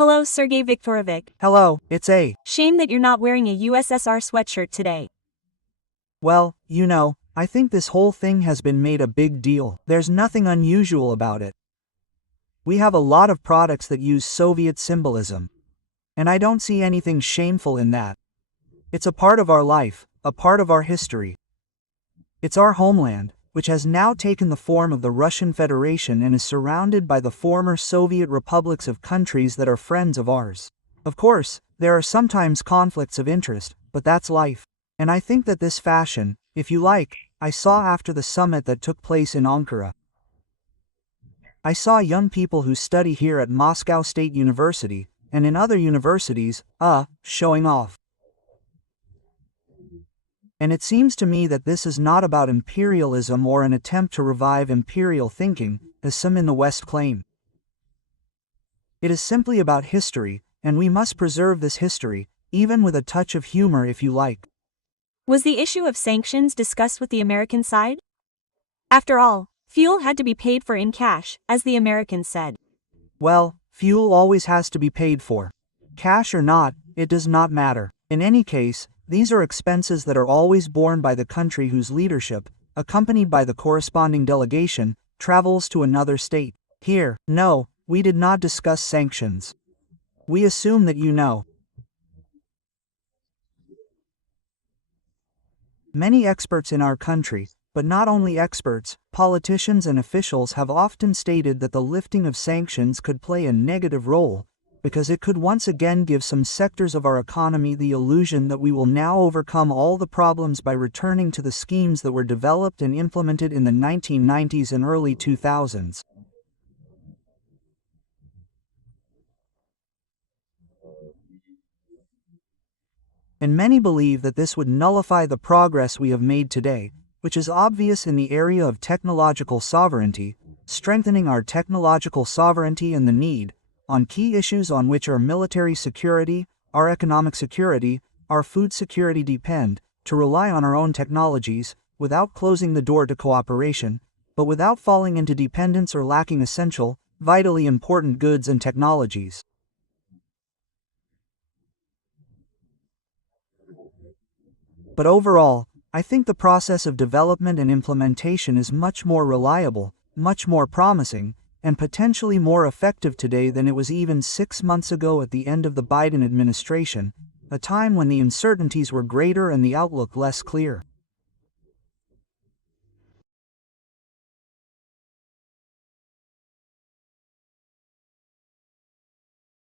Hello, Sergueï Viktorovich. Hello, it's A. Shame that you're not wearing a USSR sweatshirt today. Well, I think this whole thing has been made a big deal. There's nothing unusual about it. We have a lot of products that use Soviet symbolism. And I don't see anything shameful in that. It's a part of our life, a part of our history. It's our homeland, which has now taken the form of the Russian Federation and is surrounded by the former Soviet republics of countries that are friends of ours. Of course, there are sometimes conflicts of interest, but that's life. And I think that this fashion, if you like, I saw after the summit that took place in Ankara. I saw young people who study here at Moscow State University, and in other universities, showing off. And it seems to me that this is not about imperialism or an attempt to revive imperial thinking, as some in the West claim. It is simply about history, and we must preserve this history, even with a touch of humor if you like. Was the issue of sanctions discussed with the American side? After all, fuel had to be paid for in cash, as the Americans said. Well, fuel always has to be paid for. Cash or not, it does not matter. In any case, these are expenses that are always borne by the country whose leadership, accompanied by the corresponding delegation, travels to another state. Here, no, we did not discuss sanctions. We assume that you know. Many experts in our country, but not only experts, politicians and officials have often stated that the lifting of sanctions could play a negative role, because it could once again give some sectors of our economy the illusion that we will now overcome all the problems by returning to the schemes that were developed and implemented in the 1990s and early 2000s. And many believe that this would nullify the progress we have made today, which is obvious in the area of technological sovereignty, strengthening our technological sovereignty and the need, on key issues on which our military security, our economic security, our food security depend, to rely on our own technologies, without closing the door to cooperation, but without falling into dependence or lacking essential, vitally important goods and technologies. But overall, I think the process of development and implementation is much more reliable, much more promising, and potentially more effective today than it was even 6 months ago at the end of the Biden administration, a time when the uncertainties were greater and the outlook less clear.